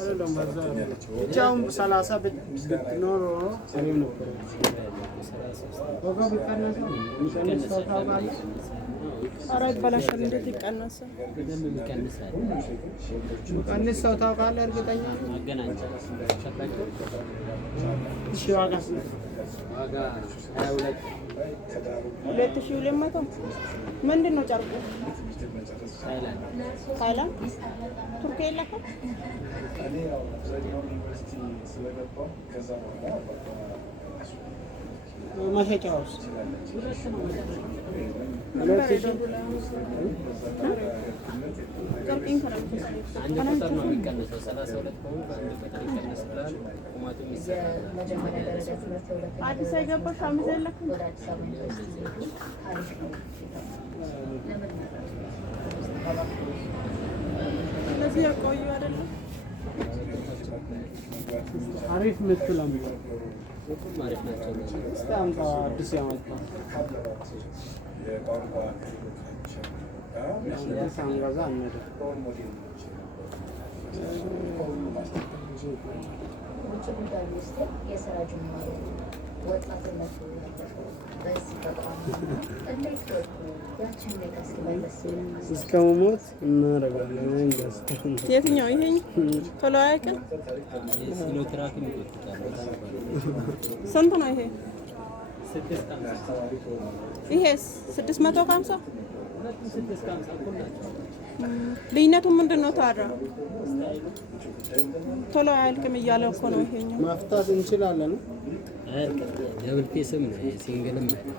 አይደለም በዛ ብቻውን 30 ብትኖር አሪፍ ነበር። ወጋው ቢቀነስ የሚቀንሰው ታውቃለህ? ኧረ ይበላሻል። እንዴት ይቀነሳል? በደንብ ይቀንሳል። የሚቀንሰው ታውቃለህ? እርግጠኛ አገናኝታ ሰጣቸው። እሺ ዋጋ 2200 ምንድን ነው ጨርቁ? ታይላንድ ቱርክ የለኩም። መሸጫውስ አንድ ቁጥር ነው የሚቀንሰው 32 ከሆነ በአንድ ቁጥር ይቀንስላል። ቁመቱም ይሰራል። አዲስ የገባው ሻሚዝ የለኩም። እነዚህ የቆዩ አይደለም። አሪፍ ምትለም አሪፍ ናቸው። እስቲ አምጣ አዲስ ያመጣ አዲስ አንገዛ አንሄድ ውጭ ጉዳይ ሚኒስቴር የስራ ጅማሮ ወጣትነቱ በዚህ ተቋም እንዴት ያችን ሁኔታ እስከ መሞት እናደርጋለን። ገዝተን የትኛው ይሄኝ ቶሎ አያውቅም። ሲሎ ትራክ ይቆጥጣል። ስንት ነው ይሄ? 650 ይሄስ 650 650 እኩል ናቸው። ልዩነቱ ምንድን ነው ታዲያ? ቶሎ አያልቅም እያለ እኮ ነው ይሄኛው። ማፍታት እንችላለን። ደብል ፒስም ነው ሲንግልም አይደለም።